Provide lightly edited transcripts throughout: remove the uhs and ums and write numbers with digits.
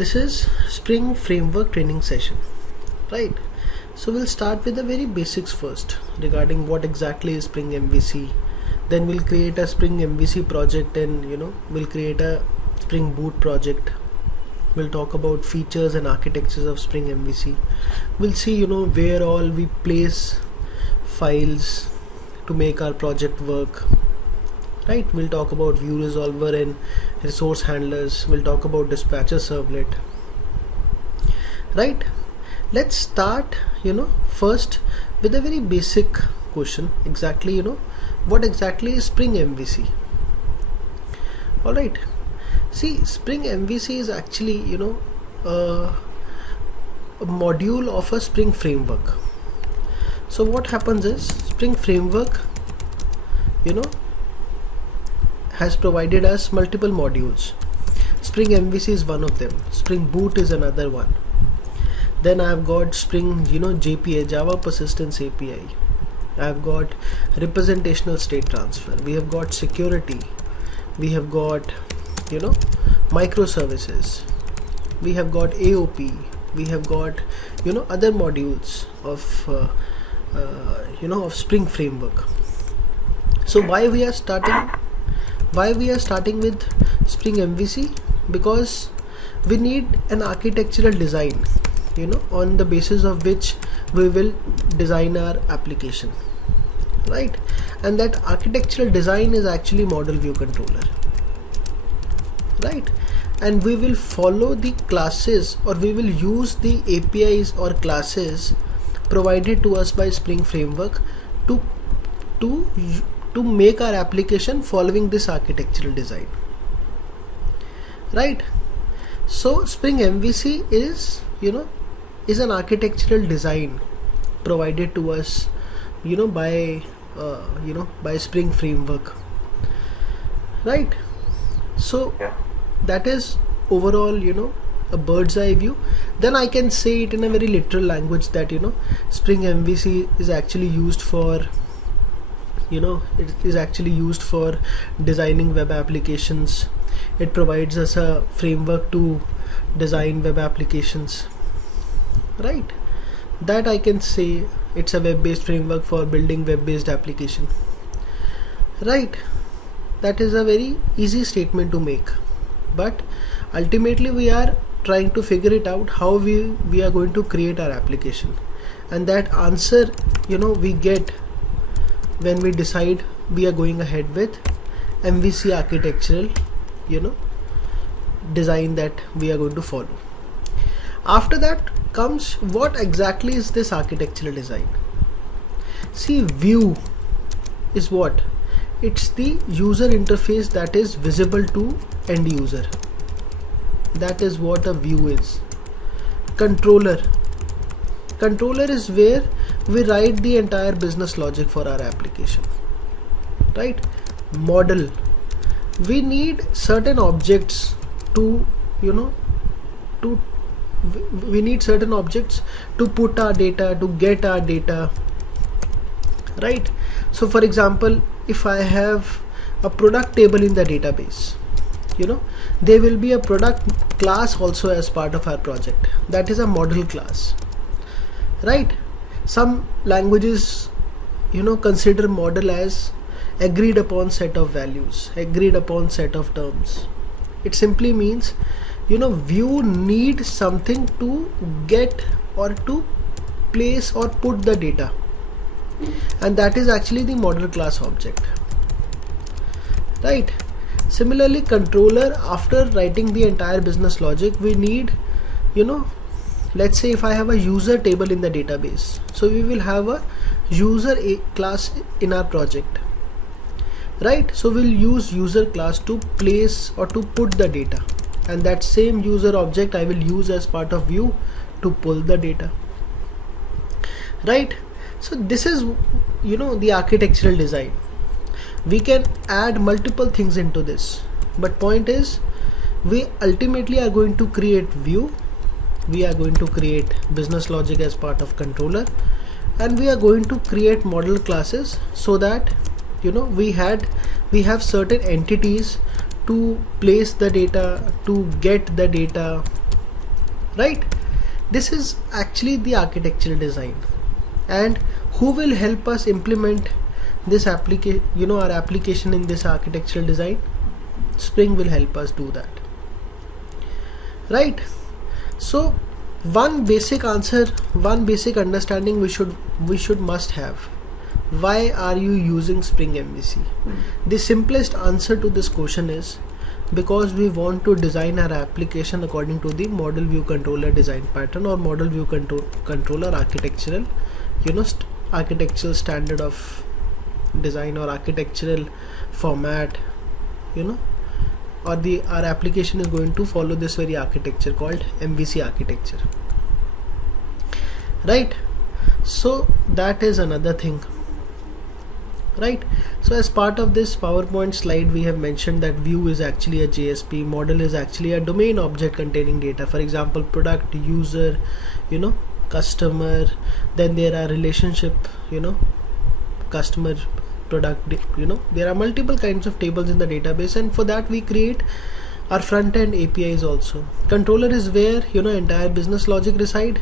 This is Spring Framework training session, right? So we'll start with the very basics first regarding what exactly is Spring MVC. Then we'll create a Spring MVC project and we'll create a Spring Boot project. We'll talk about features and architectures of Spring MVC. We'll see where all we place files to make our project work. Right, we'll talk about view resolver and resource handlers. We'll talk about dispatcher servlet. Right, let's start first with a very basic question. Exactly, what exactly is Spring MVC? All right, see, Spring MVC is actually a module of a Spring framework. So what happens is Spring framework has provided us multiple modules. Spring MVC is one of them. Spring Boot is another one. Then I've got Spring JPA, Java Persistence API. I've got representational state transfer. We have got security. We have got microservices. We have got AOP. We have got other modules of of Spring framework. So why we are starting with Spring MVC? Because we need an architectural design on the basis of which we will design our application, right? And that architectural design is actually model view controller, right? And we will follow the classes, or we will use the APIs or classes provided to us by Spring framework to make our application following this architectural design, right? So Spring MVC is an architectural design provided to us by Spring framework, right? So that is overall a bird's eye view. Then I can say it in a very literal language that Spring MVC is actually used for it is actually used for designing web applications. It provides us a framework to design web applications, right? That I can say it's a web-based framework for building web-based application, right? That is a very easy statement to make, but ultimately we are trying to figure it out how we are going to create our application, and that answer we get when we decide we are going ahead with MVC architectural design that we are going to follow. After that comes, what exactly is this architectural design? See, view is what? It's the user interface that is visible to end user. That is what a view is. Controller is where we write the entire business logic for our application, right? Model, we need certain objects to we need certain objects to put our data, to get our data, right? So for example, if I have a product table in the database, there will be a product class also as part of our project. That is a model class, right? Some languages consider model as agreed upon set of values, agreed upon set of terms. It simply means view need something to get or to place or put the data, and that is actually the model class object, right? Similarly, controller, after writing the entire business logic, we need let's say if I have a user table in the database, so we will have a user class in our project, right? So we'll use user class to place or to put the data, and that same user object I will use as part of view to pull the data, right? So this is the architectural design. We can add multiple things into this, but point is, we ultimately are going to create view, we are going to create business logic as part of controller, and we are going to create model classes so that we have certain entities to place the data, to get the data, right? This is actually the architectural design. And who will help us implement this application, our application in this architectural design? Spring will help us do that, right? So one basic answer, one basic understanding we should must have. Why are you using Spring MVC? The simplest answer to this question is because we want to design our application according to the model view controller design pattern, or model view controller architectural, architectural standard of design, or architectural format, or our application is going to follow this very architecture called MVC architecture, right? So that is another thing, right? So as part of this PowerPoint slide, we have mentioned that view is actually a JSP, model is actually a domain object containing data, for example product, user, customer. Then there are relationship, customer, product, there are multiple kinds of tables in the database, and for that we create our front end APIs also. Controller is where entire business logic reside.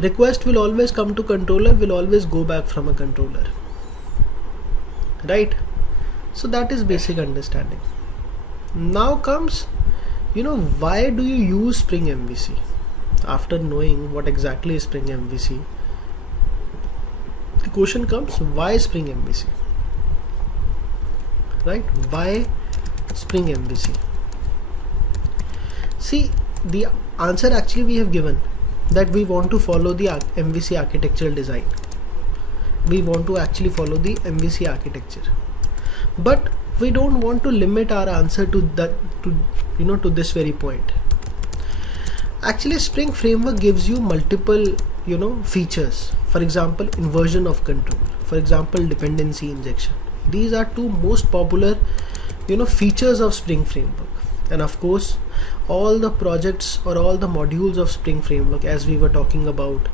Request will always come to controller, will always go back from a controller, right? So that is basic understanding. Now comes, why do you use Spring MVC? After knowing what exactly is Spring MVC, the question comes, why Spring MVC? Right? Why Spring MVC? See, the answer actually we have given, that we want to follow the MVC architectural design. We want to actually follow the MVC architecture, but we don't want to limit our answer to that, to this very point. Actually, Spring framework gives you multiple features. For example, inversion of control, for example dependency injection. These are two most popular features of Spring framework. And of course all the projects or all the modules of Spring framework, as we were talking about,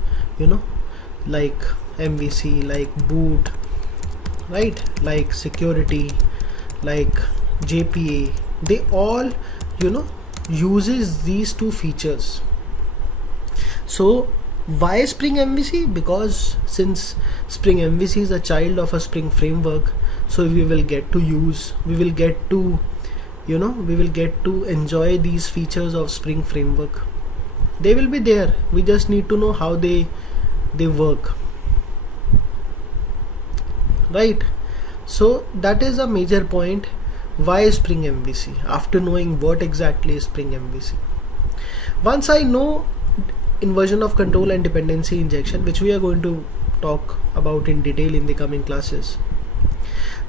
like MVC, like boot, right, like security, like JPA, they all uses these two features. So why Spring MVC? Because since Spring MVC is a child of a Spring framework, so we will get to enjoy these features of Spring framework. They will be there, we just need to know how they work, right? So that is a major point. Why Spring MVC? After knowing what exactly is Spring MVC, once I know inversion of control and dependency injection, which we are going to talk about in detail in the coming classes,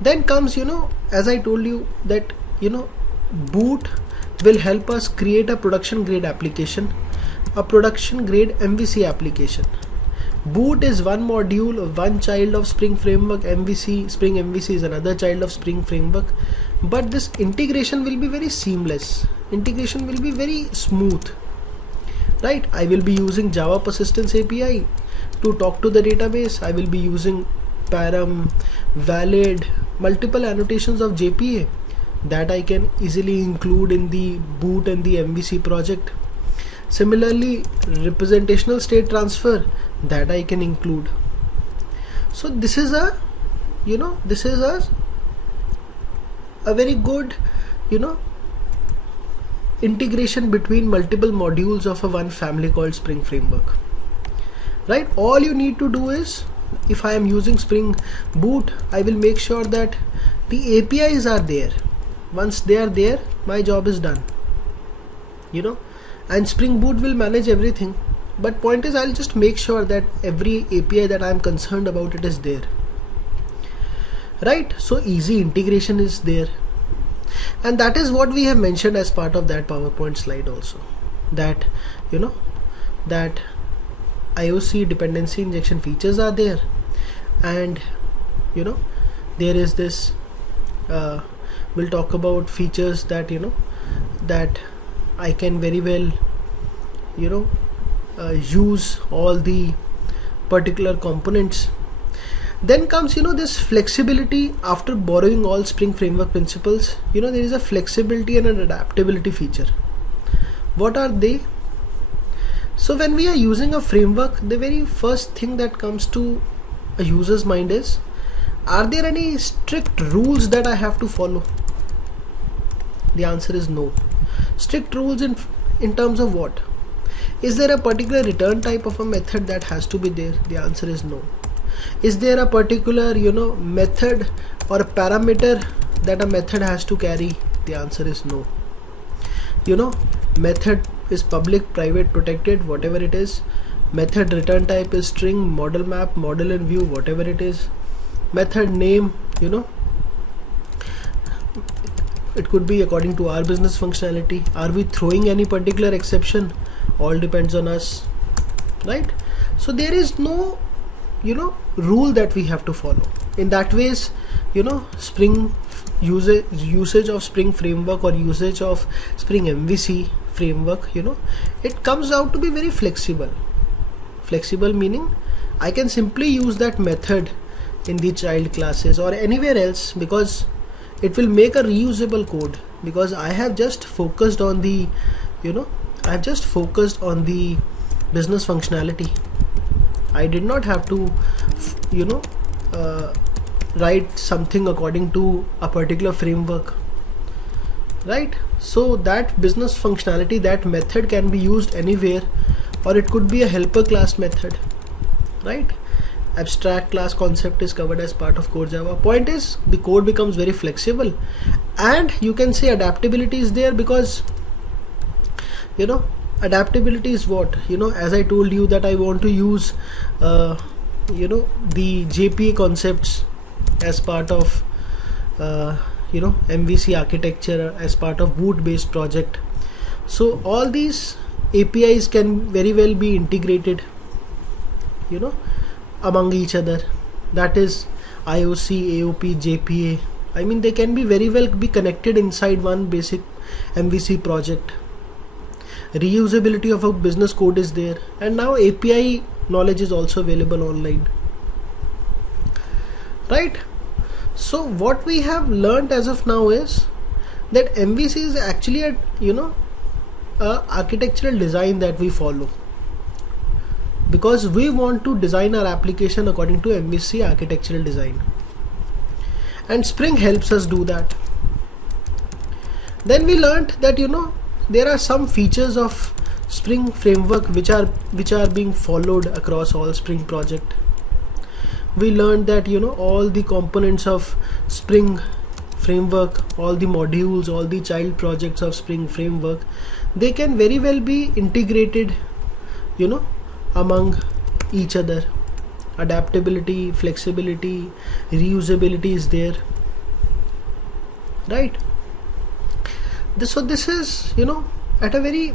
then comes, as I told you, that boot will help us create a production grade application, a production grade MVC application. Boot is one module, one child of Spring framework. Spring MVC is another child of Spring framework, but this integration will be very seamless, integration will be very smooth, right? I will be using Java Persistence API to talk to the database. I will be using param, valid, multiple annotations of JPA that I can easily include in the boot and the MVC project. Similarly, representational state transfer, that I can include. So this is a very good integration between multiple modules of a one family called Spring framework, right? All you need to do is, if I am using Spring Boot, I will make sure that the APIs are there. Once they are there, my job is done, and Spring Boot will manage everything. But point is, I'll just make sure that every API that I'm concerned about, it is there, right? So easy integration is there, and that is what we have mentioned as part of that PowerPoint slide also, that that IOC dependency injection features are there, and there is this we'll talk about features that that I can very well use all the particular components. Then comes this flexibility. After borrowing all Spring framework principles, there is a flexibility and an adaptability feature. What are they? So when we are using a framework, the very first thing that comes to a user's mind is, are there any strict rules that I have to follow? The answer is no. Strict rules in terms of what? Is there a particular return type of a method that has to be there? The answer is no. Is there a particular method or a parameter that a method has to carry? The answer is no. Method is public, private, protected, whatever it is. Method return type is string, model map, model in view, whatever it is. Method name, it could be according to our business functionality. Are we throwing any particular exception? All depends on us, right? So there is no rule that we have to follow. In that ways, Spring usage of Spring framework or usage of Spring MVC framework, it comes out to be very flexible. Flexible meaning I can simply use that method in the child classes or anywhere else, because it will make a reusable code, because I have just focused on the business functionality. I did not have to write something according to a particular framework, right? So that business functionality, that method can be used anywhere, or it could be a helper class method, right? Abstract class concept is covered as part of core Java. Point is, the code becomes very flexible, and you can say adaptability is there, because adaptability is what, as I told you that I want to use the JPA concepts as part of MVC architecture, as part of boot based project. So all these APIs can very well be integrated among each other. That is IOC, AOP, JPA. I mean, they can be very well be connected inside one basic MVC project. Reusability of a business code is there, and now API knowledge is also available online, right? So what we have learned as of now is that MVC is actually a architectural design that we follow, because we want to design our application according to MVC architectural design, and Spring helps us do that. Then we learned that there are some features of Spring framework which are being followed across all Spring project. We learned that all the components of Spring framework, all the modules, all the child projects of Spring framework, they can very well be integrated among each other. Adaptability, flexibility, reusability is there, right? So this is at a very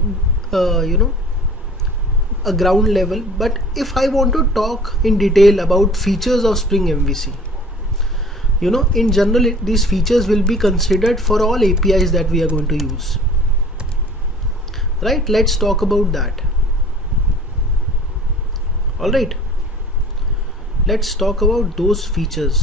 a ground level. But if I want to talk in detail about features of Spring MVC, in general these features will be considered for all APIs that we are going to use, right? Let's talk about that. All right, let's talk about those features.